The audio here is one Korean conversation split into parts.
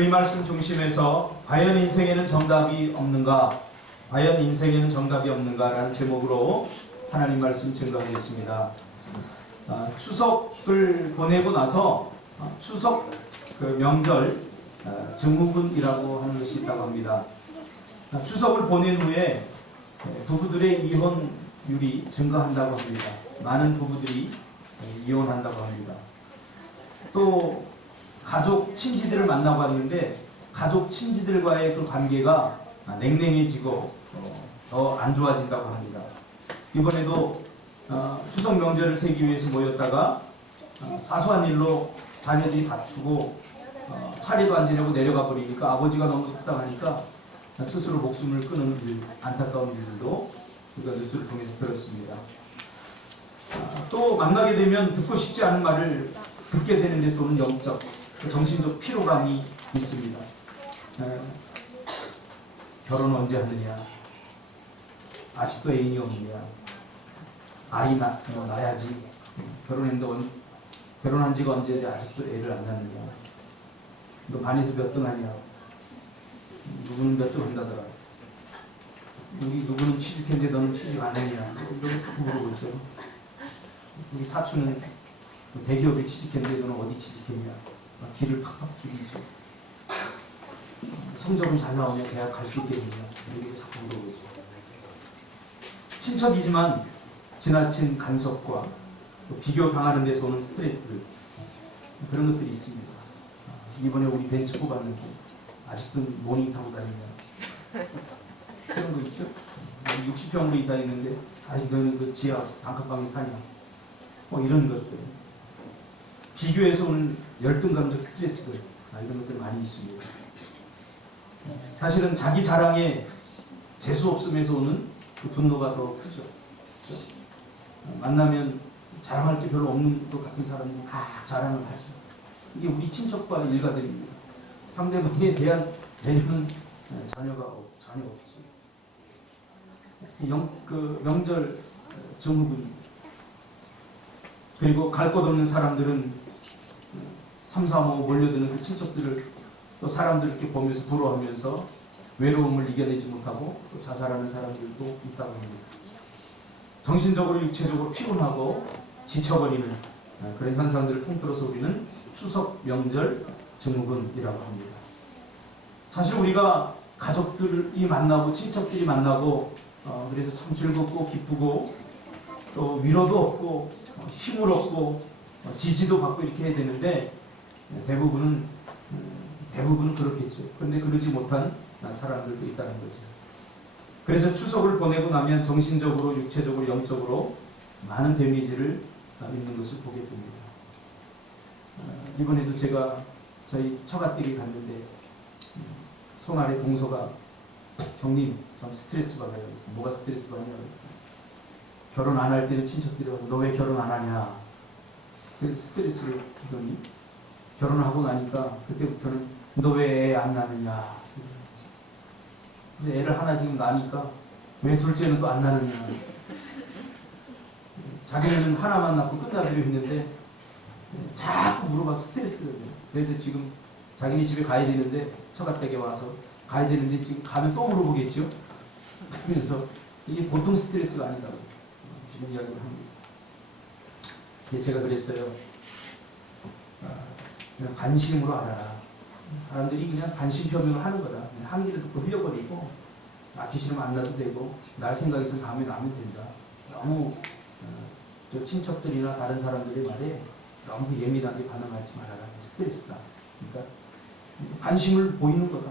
이 말씀 중심에서 과연 인생에는 정답이 없는가? 과연 인생에는 정답이 없는가? 라는 제목으로 하나님 말씀 증거하겠습니다. 추석을 보내고 나서 추석 명절 증후군이라고 하는 것이 있다고 합니다. 추석을 보낸 후에 부부들의 이혼율이 증가한다고 합니다. 많은 부부들이 이혼한다고 합니다. 또 가족, 친지들을 만나고 왔는데 가족, 친지들과의 그 관계가 냉랭해지고 더 안 좋아진다고 합니다. 이번에도 추석 명절을 세기 위해서 모였다가 사소한 일로 자녀들이 다투고 차례도 안 지내고 내려가 버리니까 아버지가 너무 속상하니까 스스로 목숨을 끊은 일, 안타까운 일들도 우리가 뉴스를 통해서 들었습니다. 또 만나게 되면 듣고 싶지 않은 말을 듣게 되는 데서 오는 영적, 정신적 피로감이 있습니다. 결혼 언제 하느냐, 아직도 애인이 없느냐, 아이 낳아야지, 결혼한 지가 언제인데 아직도 애를 안 낳느냐, 너 반에서 몇 등 하냐, 누구는 몇 등 한다더라, 우리 누구는 취직했는데 너는 취직 안 했냐, 이렇게 자꾸 물어보죠. 우리 사촌은 대기업에 취직했는데 너는 어디 취직했냐, 길을 팍팍 죽이죠. 성적은 잘 나오면 대학 갈 수 있겠느냐, 이렇게 자꾸 물어보죠. 친척이지만 지나친 간섭과 비교 당하는 데서 오는 스트레스들, 그런 것들이 있습니다. 이번에 우리 벤츠 뽑았는데 아직도 모닝 타고 다니냐, 그런 거 있죠. 60평으로 이사했는데 아직 너는 그 지하 단칸방에 사냐, 이런 것들, 비교해서 오는 열등감적 스트레스들, 이런 것들 많이 있습니다. 사실은 자기 자랑에 재수 없음에서 오는 그 분노가 더 크죠. 그렇죠? 만나면 자랑할 게 별로 없는 것 같은 사람이 막 자랑을 하죠. 이게 우리 친척과 일가들입니다. 상대방에 대한 배려는 전혀 없지. 명절 증후군, 그리고 갈 곳 없는 사람들은 3, 4, 5 몰려드는 그 친척들을 또 사람들 이렇게 보면서 부러워하면서 외로움을 이겨내지 못하고 또 자살하는 사람들도 있다고 합니다. 정신적으로 육체적으로 피곤하고 지쳐버리는 그런 현상들을 통틀어서 우리는 추석 명절 증후군이라고 합니다. 사실 우리가 가족들이 만나고 친척들이 만나고 그래서 참 즐겁고 기쁘고 또 위로도 얻고 힘을 얻고 지지도 받고 이렇게 해야 되는데 대부분은 그렇겠죠. 그런데 그러지 못한 사람들도 있다는 거죠. 그래서 추석을 보내고 나면 정신적으로, 육체적으로, 영적으로 많은 데미지를 입는 것을 보게 됩니다. 이번에도 제가 저희 처가댁에 갔는데 손 아래 동서가 형님 좀 스트레스 받아요. 뭐가 스트레스 받냐고. 결혼 안 할 때는 친척들이 와서 너 왜 결혼 안 하냐. 그래서 스트레스를 주더니 결혼하고 나니까 그때부터는 너 왜 애 안 낳느냐. 그래서 애를 하나 지금 낳으니까 왜 둘째는 또 안 낳느냐. 자기는 하나만 낳고 끝나기로 했는데 자꾸 물어봐 스트레스를. 그래서 지금 자기네 집에 가야 되는데 처가댁에 와서 가야 되는데 지금 가면 또 물어보겠죠. 그래서 이게 보통 스트레스가 아니다고 지금 이야기를 합니다. 제가 그랬어요. 그냥 관심으로 알아라. 사람들이 그냥 관심 표명을 하는 거다. 그냥 한 길을 듣고 흘려버리고 낳기 싫으면 안 낳아도 되고 날 생각이 있어서 하면 된다. 너무 저 친척들이나 다른 사람들의 말에 너무 예민하게 반응하지 말아라. 스트레스다. 그러니까 관심을 보이는 거다.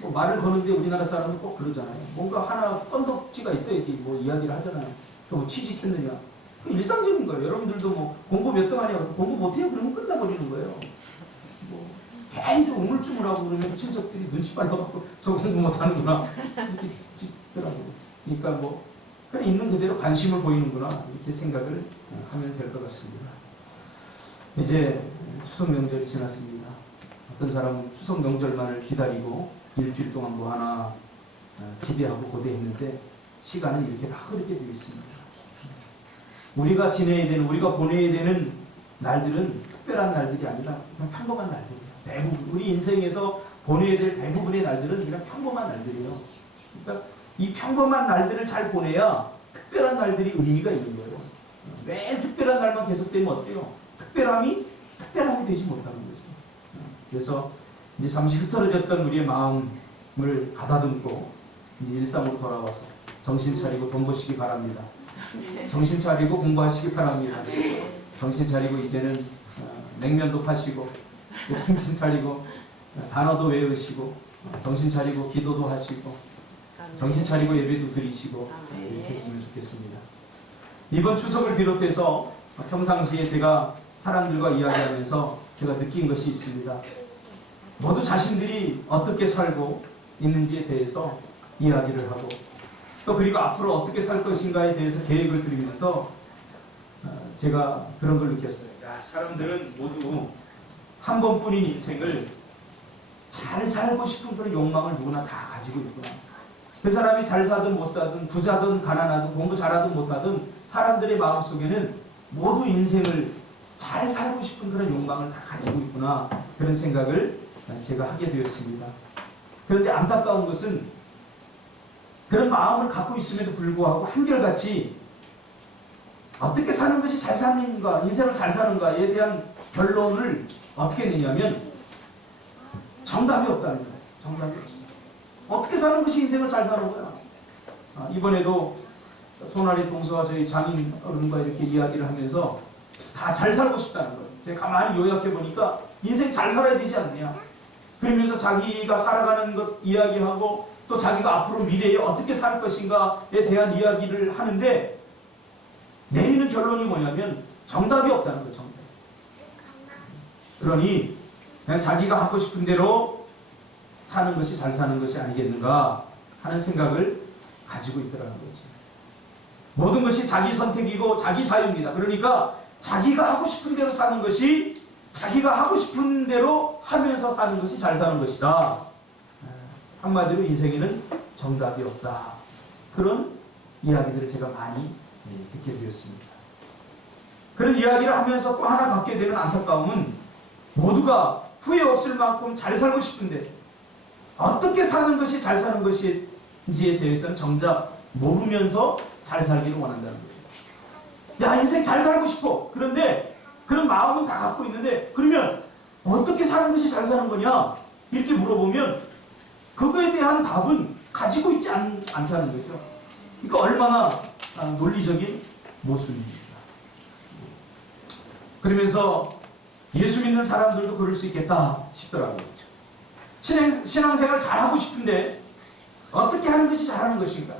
뭐 말을 거는데 우리나라 사람은 꼭 그러잖아요. 뭔가 하나 건덕지가 있어야지 뭐 이야기를 하잖아요. 뭐 취직했느냐. 일상적인 거예요. 여러분들도 뭐 공부 몇 등 하냐. 공부 못해요. 그러면 끝나버리는 거예요. 뭐 괜히 또 우물쭈물하고 그러면 친척들이 눈치 빨려갖고 저 공부 못하는구나. 이렇게 찍더라고요. 그러니까 뭐 그냥 있는 그대로 관심을 보이는구나. 이렇게 생각을 하면 될 것 같습니다. 이제 추석 명절이 지났습니다. 어떤 사람은 추석 명절만을 기다리고 일주일 동안 뭐 하나 기대하고 고대했는데 시간은 이렇게 다 흐르게 되어 있습니다. 우리가 지내야 되는, 우리가 보내야 되는 날들은 특별한 날들이 아니라 그냥 평범한 날들이에요. 대부분 우리 인생에서 보내야 될 대부분의 날들은 그냥 평범한 날들이에요. 그러니까 이 평범한 날들을 잘 보내야 특별한 날들이 의미가 있는 거예요. 매일 특별한 날만 계속되면 어때요? 특별함이 되지 못하는 거죠. 그래서 이제 잠시 흐트러졌던 우리의 마음을 가다듬고 이제 일상으로 돌아와서 정신 차리고 돈 버시기 바랍니다. 정신 차리고 공부하시기 바랍니다. 정신 차리고 이제는 냉면도 파시고 정신 차리고 단어도 외우시고 정신 차리고 기도도 하시고 정신 차리고 예배도 드리시고 이렇게 했으면 좋겠습니다. 이번 추석을 비롯해서 평상시에 제가 사람들과 이야기하면서 제가 느낀 것이 있습니다. 모두 자신들이 어떻게 살고 있는지에 대해서 이야기를 하고 또 그리고 앞으로 어떻게 살 것인가에 대해서 계획을 드리면서 제가 그런 걸 느꼈어요. 야, 사람들은 모두 한 번뿐인 인생을 잘 살고 싶은 그런 욕망을 누구나 다 가지고 있구나. 그 사람이 잘 사든 못 사든 부자든 가난하든 공부 잘하든 못하든 사람들의 마음속에는 모두 인생을 잘 살고 싶은 그런 욕망을 다 가지고 있구나. 그런 생각을 제가 하게 되었습니다. 그런데 안타까운 것은 그런 마음을 갖고 있음에도 불구하고 한결같이 어떻게 사는 것이 잘 사는가, 인생을 잘 사는가에 대한 결론을 어떻게 내냐면 정답이 없다는 거예요. 정답이 없어요. 어떻게 사는 것이 인생을 잘 사는 거야? 이번에도 손아래 동서와 저희 장인 어른과 이렇게 이야기를 하면서 다 잘 살고 싶다는 거예요. 제가 가만히 요약해 보니까 인생 잘 살아야 되지 않느냐. 그러면서 자기가 살아가는 것 이야기하고 또 자기가 앞으로 미래에 어떻게 살 것인가에 대한 이야기를 하는데 내리는 결론이 뭐냐면 정답이 없다는 거예요. 정답. 그러니 그냥 자기가 하고 싶은 대로 사는 것이 잘 사는 것이 아니겠는가 하는 생각을 가지고 있더라는 거지. 모든 것이 자기 선택이고 자기 자유입니다. 그러니까 자기가 하고 싶은 대로 사는 것이 자기가 하고 싶은 대로 하면서 사는 것이 잘 사는 것이다. 한마디로 인생에는 정답이 없다. 그런 이야기들을 제가 많이 듣게 되었습니다. 그런 이야기를 하면서 또 하나 갖게 되는 안타까움은 모두가 후회 없을 만큼 잘 살고 싶은데 어떻게 사는 것이 잘 사는 것인지에 대해서는 정작 모르면서 잘 살기를 원한다는 거예요. 야, 인생 잘 살고 싶어. 그런데 그런 마음은 다 갖고 있는데 그러면 어떻게 사는 것이 잘 사는 거냐? 이렇게 물어보면 그거에 대한 답은 가지고 있지 않다는 거죠. 그러니까 얼마나 논리적인 모순입니다. 그러면서 예수 믿는 사람들도 그럴 수 있겠다 싶더라고요. 신앙생활 잘하고 싶은데 어떻게 하는 것이 잘하는 것인가?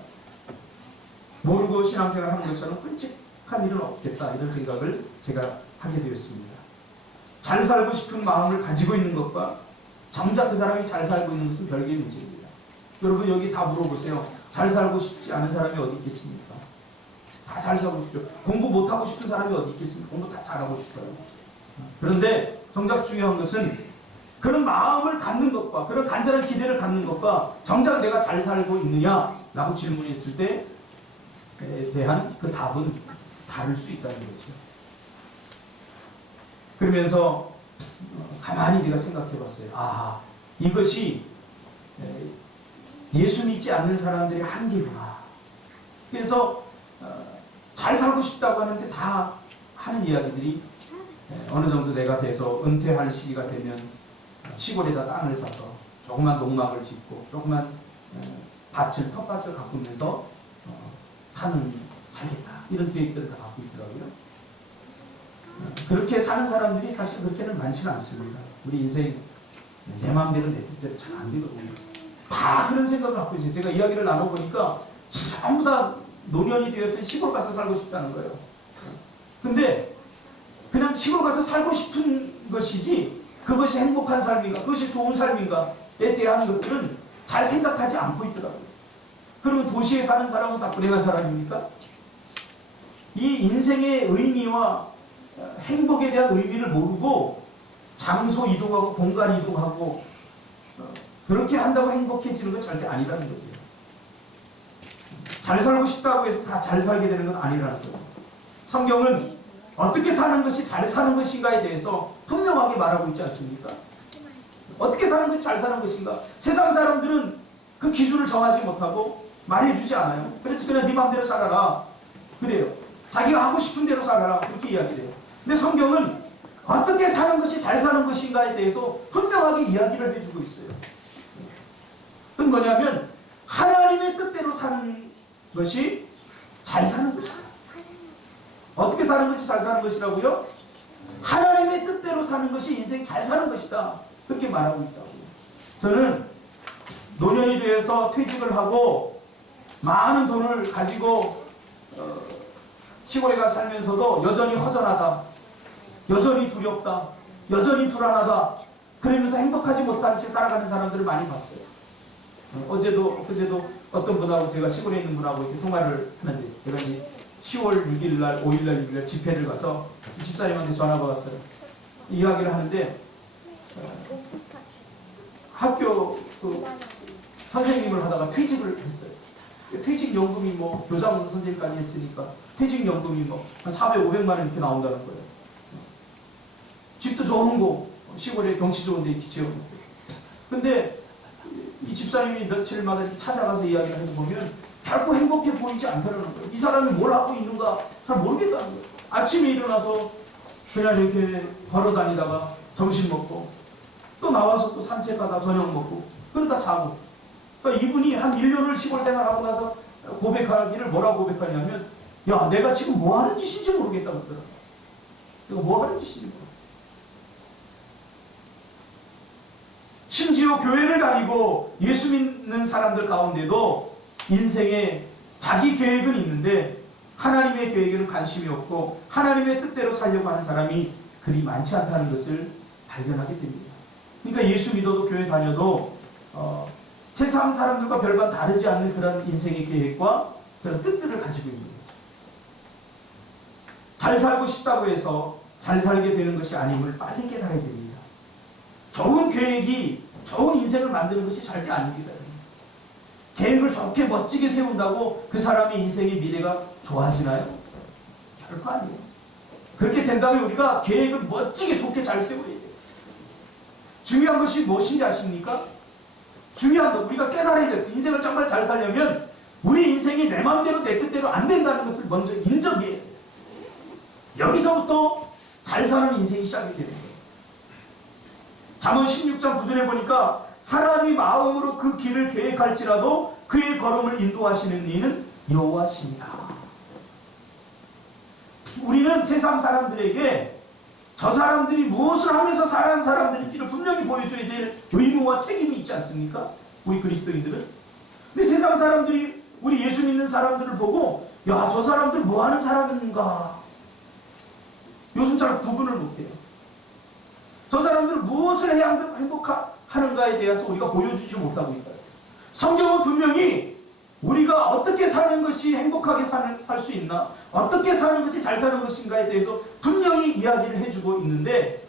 모르고 신앙생활 하는 것처럼 끔찍한 일은 없겠다. 이런 생각을 제가 하게 되었습니다. 잘 살고 싶은 마음을 가지고 있는 것과 정작 그 사람이 잘 살고 있는 것은 별개의 문제입니다. 여러분 여기 다 물어보세요. 잘 살고 싶지 않은 사람이 어디 있겠습니까? 다 잘 살고 싶죠. 공부 못하고 싶은 사람이 어디 있겠습니까? 공부 다 잘하고 싶어요. 그런데 정작 중요한 것은 그런 마음을 갖는 것과 그런 간절한 기대를 갖는 것과 정작 내가 잘 살고 있느냐라고 질문했을 때에 대한 그 답은 다를 수 있다는 거죠. 그러면서 가만히 제가 생각해 봤어요. 아, 이것이 예수 믿지 않는 사람들의 한계구나. 그래서 잘 살고 싶다고 하는데 다 하는 이야기들이 어느 정도 내가 돼서 은퇴할 시기가 되면 시골에다 땅을 사서 조그만 농막을 짓고 조그만 텃밭을 가꾸면서 살겠다. 이런 계획들을 다 갖고 있더라고요. 그렇게 사는 사람들이 사실 그렇게는 많지는 않습니다. 우리 인생 내 마음대로 내 뜻대로 잘 안 되거든요. 다 그런 생각을 갖고 있어요. 제가 이야기를 나눠보니까 전부 다 노년이 되어서 시골 가서 살고 싶다는 거예요. 근데 그냥 시골 가서 살고 싶은 것이지 그것이 행복한 삶인가 그것이 좋은 삶인가에 대한 것들은 잘 생각하지 않고 있더라고요. 그러면 도시에 사는 사람은 다 불행한 사람입니까? 이 인생의 의미와 행복에 대한 의미를 모르고 장소 이동하고 공간 이동하고 그렇게 한다고 행복해지는 건 절대 아니라는 거죠. 잘 살고 싶다고 해서 다 잘 살게 되는 건 아니라는 거죠. 성경은 어떻게 사는 것이 잘 사는 것인가에 대해서 분명하게 말하고 있지 않습니까? 어떻게 사는 것이 잘 사는 것인가? 세상 사람들은 그 기준을 정하지 못하고 말해주지 않아요. 그래서 그냥 네 마음대로 살아라. 그래요. 자기가 하고 싶은 대로 살아라. 그렇게 이야기를 해요. 근데 성경은 어떻게 사는 것이 잘 사는 것인가에 대해서 분명하게 이야기를 해주고 있어요. 그건 뭐냐면 하나님의 뜻대로 사는 것이 잘 사는 것이다. 어떻게 사는 것이 잘 사는 것이라고요? 하나님의 뜻대로 사는 것이 인생 잘 사는 것이다. 그렇게 말하고 있다고요. 저는 노년이 되어서 퇴직을 하고 많은 돈을 가지고 시골에 가 살면서도 여전히 허전하다. 여전히 두렵다. 여전히 불안하다. 그러면서 행복하지 못한 채 살아가는 사람들을 많이 봤어요. 어제도 어떤 분하고 제가 시골에 있는 분하고 이렇게 통화를 하는데 제가 이제 10월 6일날 5일날 6일날 집회를 가서 집사님한테 전화가 왔어요. 이야기를 하는데 학교 선생님을 하다가 퇴직을 했어요. 퇴직연금이 뭐 교장 선생님까지 했으니까 퇴직연금이 뭐 한 400, 500만 원 이렇게 나온다는 거예요. 집도 좋은 거 시골에 경치 좋은 데 이렇게 지어놓고. 근데 이 집사님이 며칠마다 이렇게 찾아가서 이야기를 해보면 결코 행복해 보이지 않다는 거예요. 이 사람이 뭘 하고 있는가 잘 모르겠다는 거예요. 아침에 일어나서 그냥 이렇게 걸어 다니다가 점심 먹고 또 나와서 또 산책하다 저녁 먹고 그러다 자고. 그러니까 이분이 한 1년을 시골 생활하고 나서 고백하기를 뭐라고 고백하냐면 야 내가 지금 뭐 하는 짓인지 모르겠다고 그러더라고요. 내가 뭐 하는 짓인지 모르겠다. 심지어 교회를 다니고 예수 믿는 사람들 가운데도 인생에 자기 계획은 있는데 하나님의 계획에는 관심이 없고 하나님의 뜻대로 살려고 하는 사람이 그리 많지 않다는 것을 발견하게 됩니다. 그러니까 예수 믿어도 교회 다녀도 세상 사람들과 별반 다르지 않는 그런 인생의 계획과 그런 뜻들을 가지고 있는 거죠. 잘 살고 싶다고 해서 잘 살게 되는 것이 아님을 빨리 깨달아야 됩니다. 좋은 계획이 좋은 인생을 만드는 것이 절대 아닙니다. 계획을 좋게 멋지게 세운다고 그 사람의 인생의 미래가 좋아지나요? 결코 아니에요. 그렇게 된다면 우리가 계획을 멋지게 좋게 잘 세워야 돼요. 중요한 것이 무엇인지 아십니까? 중요한 것, 우리가 깨달아야 돼요. 인생을 정말 잘 살려면 우리 인생이 내 마음대로 내 뜻대로 안 된다는 것을 먼저 인정해야 돼요. 여기서부터 잘 사는 인생이 시작이 되는 거예요. 잠언 16장 9절에 보니까 사람이 마음으로 그 길을 계획할지라도 그의 걸음을 인도하시는 이는 여호와시니라. 우리는 세상 사람들에게 저 사람들이 무엇을 하면서 살아가는 사람들인지를 분명히 보여줘야 될 의무와 책임이 있지 않습니까? 우리 그리스도인들은. 근데 세상 사람들이 우리 예수 믿는 사람들을 보고 야, 저 사람들 뭐 하는 사람인가? 요즘 잘 구분을 못해요. 저 사람들은 무엇을 해야 행복하는가에 대해서 우리가 보여주지 못하고 있어요. 성경은 분명히 우리가 어떻게 사는 것이 행복하게 살 수 있나, 어떻게 사는 것이 잘 사는 것인가에 대해서 분명히 이야기를 해주고 있는데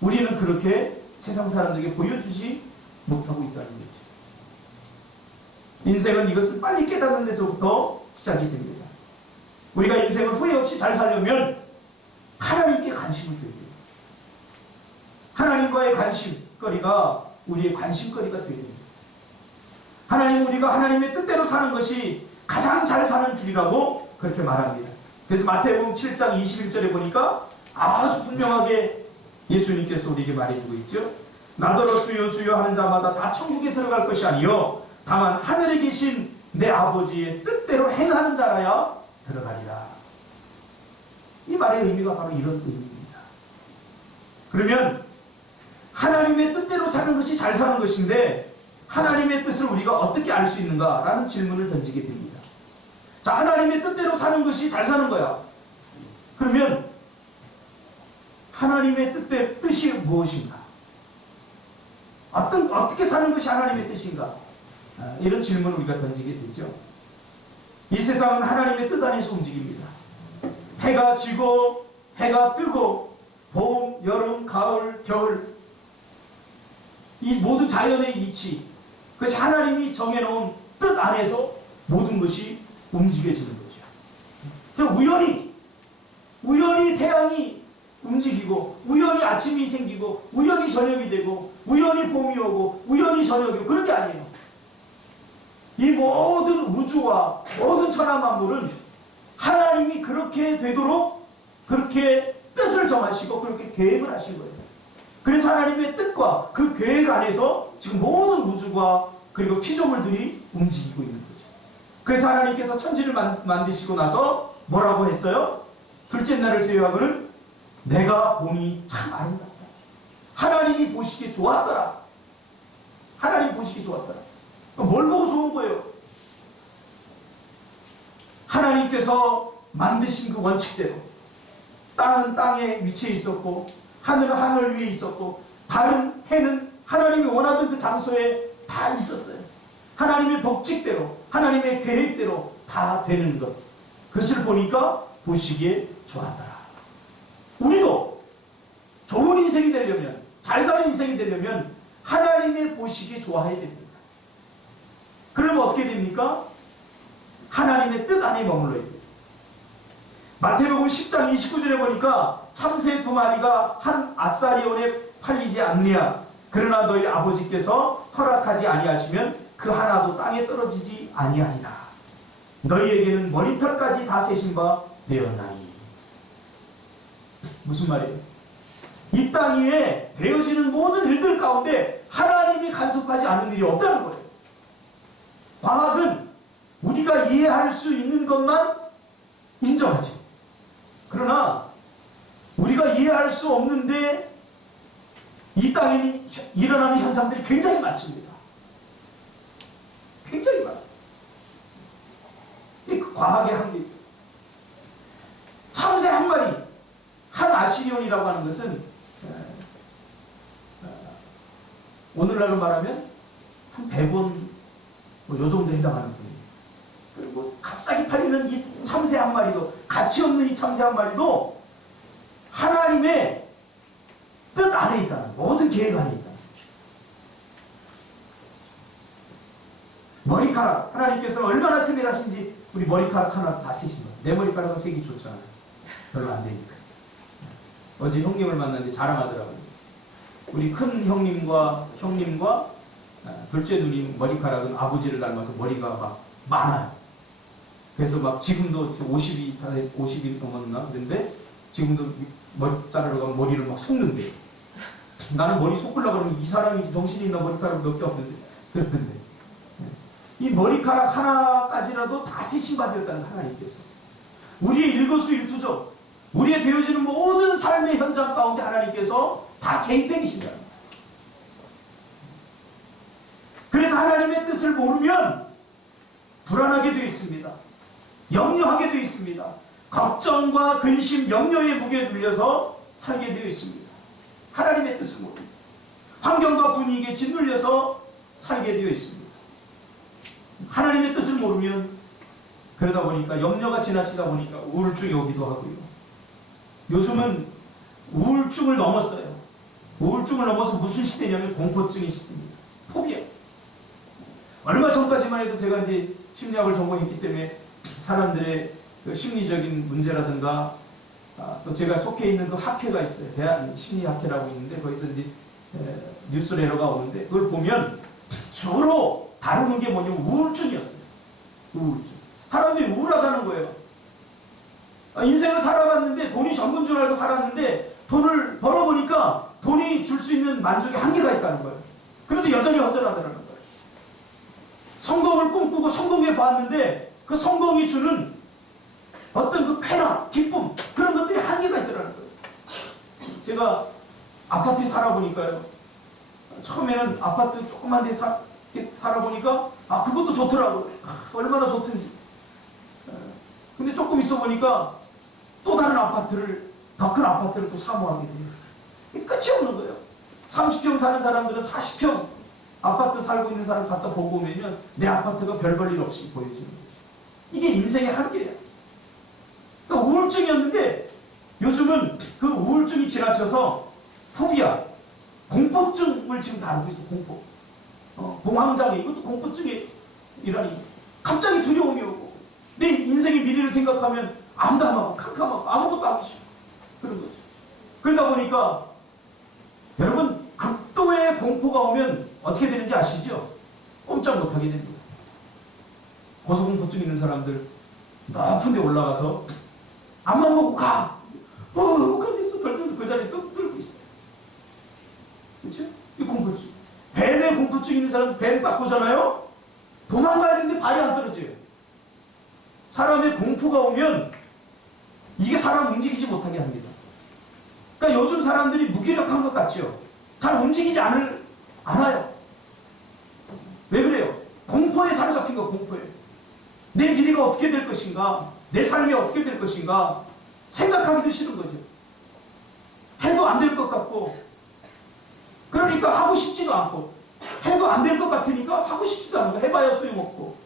우리는 그렇게 세상 사람들에게 보여주지 못하고 있다는 거죠. 인생은 이것을 빨리 깨닫는 데서부터 시작이 됩니다. 우리가 인생을 후회 없이 잘 살려면 하나님께 관심을 줘야 돼요. 하나님과의 관심거리가 우리의 관심거리가 되어야 됩니다. 하나님, 우리가 하나님의 뜻대로 사는 것이 가장 잘 사는 길이라고 그렇게 말합니다. 그래서 마태복음 7장 21절에 보니까 아주 분명하게 예수님께서 우리에게 말해주고 있죠. 나더러 주여 주여 하는 자마다 다 천국에 들어갈 것이 아니요 다만 하늘에 계신 내 아버지의 뜻대로 행하는 자라야 들어가리라. 이 말의 의미가 바로 이런 의미입니다. 그러면 하나님의 뜻대로 사는 것이 잘 사는 것인데 하나님의 뜻을 우리가 어떻게 알 수 있는가라는 질문을 던지게 됩니다. 자, 하나님의 뜻대로 사는 것이 잘 사는 거야. 그러면 하나님의 뜻이 무엇인가? 어떻게 사는 것이 하나님의 뜻인가? 이런 질문을 우리가 던지게 되죠. 이 세상은 하나님의 뜻 안에서 움직입니다. 해가 지고 해가 뜨고 봄, 여름, 가을, 겨울 이 모든 자연의 이치 그것이 하나님이 정해놓은 뜻 안에서 모든 것이 움직여지는 거죠. 그냥 우연히 태양이 움직이고 우연히 아침이 생기고 우연히 저녁이 되고 우연히 봄이 오고 우연히 저녁이 오고 그런 게 아니에요. 이 모든 우주와 모든 천하 만물은 하나님이 그렇게 되도록 그렇게 뜻을 정하시고 그렇게 계획을 하신 거예요. 그래서 하나님의 뜻과 그 계획 안에서 지금 모든 우주가 그리고 피조물들이 움직이고 있는 거죠. 그래서 하나님께서 천지를 만드시고 나서 뭐라고 했어요? 둘째 날을 제외하고는 내가 보니 참 아름답다. 하나님이 보시기에 좋았더라. 하나님이 보시기에 좋았더라. 뭘 보고 좋은 거예요? 하나님께서 만드신 그 원칙대로 땅은 땅에 위치해 있었고 하늘은 하늘 위에 있었고 달은 해는 하나님이 원하던 그 장소에 다 있었어요. 하나님의 법칙대로 하나님의 계획대로 다 되는 것, 그것을 보니까 보시기에 좋았더라. 우리도 좋은 인생이 되려면, 잘 사는 인생이 되려면 하나님의 보시기에 좋아해야 됩니다. 그러면 어떻게 됩니까? 하나님의 뜻 안에 머물러야 돼요. 마태복음 10장 29절에 보니까 참새 2마리가 한 아사리온에 팔리지 않느냐. 그러나 너희 아버지께서 허락하지 아니하시면 그 하나도 땅에 떨어지지 아니하리라. 너희에게는 머리털까지 다 세신 바 되었나니. 무슨 말이에요? 이 땅 위에 되어지는 모든 일들 가운데 하나님이 간섭하지 않는 일이 없다는 거예요. 과학은 우리가 이해할 수 있는 것만 인정하지. 그러나 우리가 이해할 수 없는데 이 땅에 일어나는 현상들이 굉장히 많습니다. 굉장히 많아요. 그 과학의 한계죠. 참새 한 마리, 한 아시리온이라고 하는 것은 오늘날로 말하면 한 100원 요 정도에 해당하는 분이에요. 그리고 값싸게 팔리는 이 참새 한 마리도, 가치 없는 이 참새 한 마리도 하나님의 뜻 안에 있다는, 모든 계획 안에 있다는. 머리카락, 하나님께서는 얼마나 세밀하신지 우리 머리카락 하나 다 쓰신 거예요. 내 머리카락은 세기 좋잖아요. 별로 안 되니까. 어제 형님을 만났는데 자랑하더라고요. 우리 큰 형님과 둘째 누님 머리카락은 아버지를 닮아서 머리가 막 많아요. 그래서 막 지금도 50이 넘었나? 그런데 지금도 머리 자르러 가면 머리를 막 솟는데, 나는 머리 솟으려고 그러면 이 사람이 정신이 있나 머리카락 몇 개 없는데, 그런데 이 머리카락 하나까지라도 다 세심받았다는 하나님께서. 우리의 일거수일투족, 우리의 되어지는 모든 삶의 현장 가운데 하나님께서 다 개입해 계신다는 거예요. 그래서 하나님의 뜻을 모르면 불안하게 되어 있습니다. 염려하게 되어 있습니다. 걱정과 근심, 염려의 무게에 눌려서 살게 되어 있습니다. 하나님의 뜻을 모릅니다. 환경과 분위기에 짓눌려서 살게 되어 있습니다. 하나님의 뜻을 모르면 그러다 보니까 염려가 지나치다 보니까 우울증이 오기도 하고요. 요즘은 우울증을 넘었어요. 우울증을 넘어서 무슨 시대냐면 공포증의 시대입니다. 포비아. 얼마 전까지만 해도 제가 이제 심리학을 전공했기 때문에 사람들의 그 심리적인 문제라든가 또 제가 속해 있는 그 학회가 있어요. 대한심리학회라고 있는데 거기서 이제 뉴스레터가 오는데 그걸 보면 주로 다루는 게 뭐냐면 우울증이었어요. 우울증. 사람들이 우울하다는 거예요. 인생을 살아봤는데 돈이 전부인 줄 알고 살았는데 돈을 벌어보니까 돈이 줄 수 있는 만족의 한계가 있다는 거예요. 그런데 여전히 허전하다는 거예요. 성공을 꿈꾸고 성공해 봤는데 그 성공이 주는 어떤 그 쾌락, 기쁨, 그런 것들이 한계가 있더라는 거예요. 제가 아파트에 살아보니까요. 처음에는 아파트 조그만 데 살아보니까 그것도 좋더라고요. 얼마나 좋든지. 근데 조금 있어 보니까 또 다른 아파트를, 더 큰 아파트를 또 사모하게 돼요. 끝이 없는 거예요. 30평 사는 사람들은 40평 아파트 살고 있는 사람 갖다 보고 오면 내 아파트가 별 볼 일 없이 보여지는 거죠. 이게 인생의 한계예요. 그러니까 우울증이었는데 요즘은 그 우울증이 지나쳐서 포비아, 공포증을 지금 다루고 있어. 공포. 공황장애, 이것도 공포증이라니. 갑자기 두려움이 오고 내 인생의 미래를 생각하면 암담하고 캄캄하고 아무것도 하기 싫어. 그런 거죠. 그러다 보니까 여러분 극도의 공포가 오면 어떻게 되는지 아시죠? 꼼짝 못하게 됩니다. 고소공포증 있는 사람들 높은 데 올라가서 앞만 보고 가! 거기 있어. 덜덜 그 자리에 뚝 들고 있어. 그렇죠? 이 공포증. 뱀의 공포증 있는 사람 뱀 딱 보잖아요? 도망가야 되는데 발이 안 떨어져요. 사람의 공포가 오면 이게 사람 움직이지 못하게 합니다. 그러니까 요즘 사람들이 무기력한 것 같죠? 잘 움직이지 않아요. 왜 그래요? 공포에 사로잡힌 거, 공포에. 내 미래가 어떻게 될 것인가? 내 삶이 어떻게 될 것인가? 생각하기도 싫은 거죠. 해도 안 될 것 같고, 그러니까 하고 싶지도 않고, 해도 안 될 것 같으니까 하고 싶지도 않고, 해봐야 소용없고,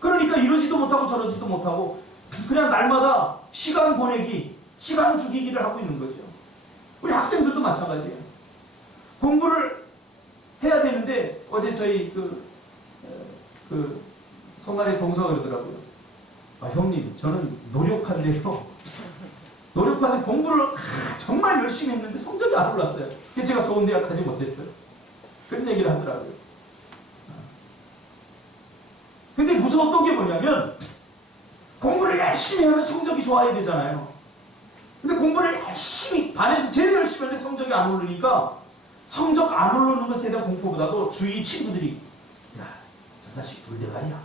그러니까 이러지도 못하고 저러지도 못하고, 그냥 날마다 시간 보내기, 시간 죽이기를 하고 있는 거죠. 우리 학생들도 마찬가지예요. 공부를 해야 되는데, 어제 저희 송아리 동서가 그러더라고요. 아, 형님, 저는 노력한데요. 노력하는데 공부를 정말 열심히 했는데 성적이 안 올랐어요. 그래서 제가 좋은 대학 가지 못했어요. 그런 얘기를 하더라고요. 근데 무서웠던 게 뭐냐면, 공부를 열심히 하면 성적이 좋아야 되잖아요. 근데 공부를 열심히, 반에서 제일 열심히 하는데 성적이 안 오르니까, 성적 안 오르는 것에 대한 공포보다도 주위 친구들이, 야, 저 자식 돌대가리야.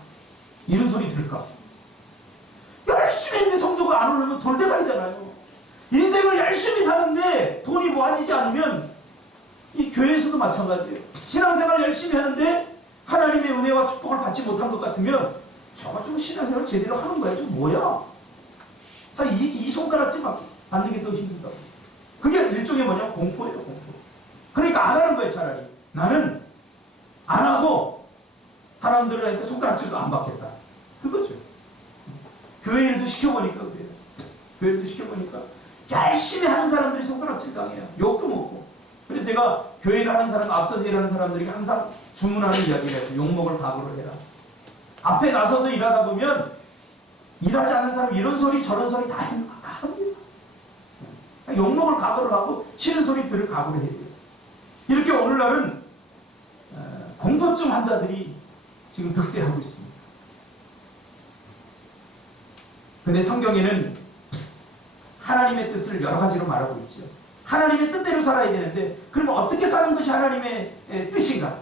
이런 소리 들을까? 열심히 했는데 성적이 안 오르면 돌대가리잖아요. 인생을 열심히 사는데 돈이 모아지지 않으면, 이 교회에서도 마찬가지예요. 신앙생활 열심히 하는데 하나님의 은혜와 축복을 받지 못한 것 같으면, 저거 좀 신앙생활 제대로 하는 거야. 좀 뭐야? 사실 이 손가락질 받는 게 더 힘들다고. 그게 일종의 뭐냐? 공포예요, 공포. 그러니까 안 하는 거예요, 차라리. 나는 안 하고 사람들한테 손가락질도 안 받겠다. 그거죠. 교회 일도 시켜보니까 그래요. 교회 일도 시켜보니까 열심히 하는 사람들이 손가락질 당해요. 욕도 먹고. 그래서 제가 교회를 하는 사람, 앞서서 일하는 사람들에게 항상 주문하는 이야기가 있어요. 욕먹을 각오를 해라. 앞에 나서서 일하다 보면 일하지 않는 사람 이런 소리 저런 소리 다 합니다. 욕먹을 각오를 하고 싫은 소리 들을 각오를 해야 돼요. 이렇게 오늘날은 공포증 환자들이 지금 득세하고 있습니다. 근데 성경에는 하나님의 뜻을 여러 가지로 말하고 있죠. 하나님의 뜻대로 살아야 되는데, 그럼 어떻게 사는 것이 하나님의 뜻인가?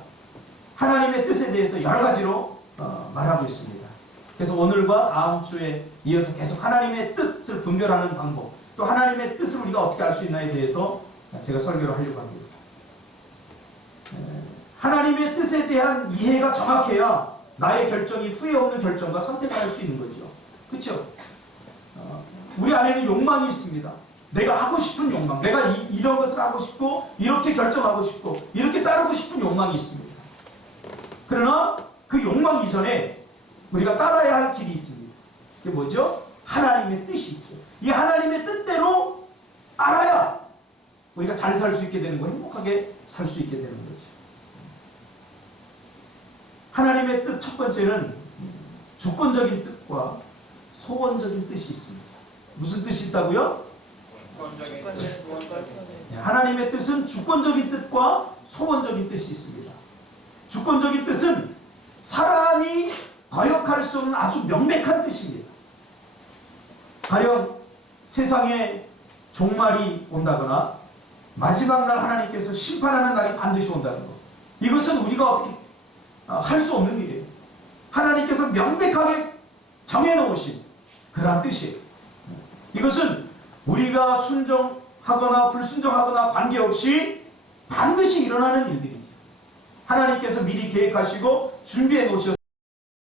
하나님의 뜻에 대해서 여러 가지로 말하고 있습니다. 그래서 오늘과 다음 주에 이어서 계속 하나님의 뜻을 분별하는 방법, 또 하나님의 뜻을 우리가 어떻게 알 수 있나에 대해서 제가 설교를 하려고 합니다. 하나님의 뜻에 대한 이해가 정확해야 나의 결정이 후회 없는 결정과 선택을 할 수 있는 거죠. 그렇죠? 우리 안에는 욕망이 있습니다. 내가 하고 싶은 욕망, 내가 이런 것을 하고 싶고, 이렇게 결정하고 싶고, 이렇게 따르고 싶은 욕망이 있습니다. 그러나 그 욕망 이전에 우리가 따라야 할 길이 있습니다. 그게 뭐죠? 하나님의 뜻이 있죠. 이 하나님의 뜻대로 알아야 우리가 잘 살 수 있게 되는 거, 행복하게 살 수 있게 되는 거죠. 하나님의 뜻 첫 번째는 주권적인 뜻과 소원적인 뜻이 있습니다. 무슨 뜻이 있다고요? 주권적인 뜻. 하나님의 뜻은 주권적인 뜻과 소원적인 뜻이 있습니다. 주권적인 뜻은 사람이 거역할 수 없는 아주 명백한 뜻입니다. 과연 세상에 종말이 온다거나 마지막 날 하나님께서 심판하는 날이 반드시 온다는 것, 이것은 우리가 어떻게 할 수 없는 일이에요. 하나님께서 명백하게 정해놓으신 그러한 뜻이에요. 이것은 우리가 순종하거나 불순종하거나 관계없이 반드시 일어나는 일들이죠. 하나님께서 미리 계획하시고 준비해 놓으셨습니다.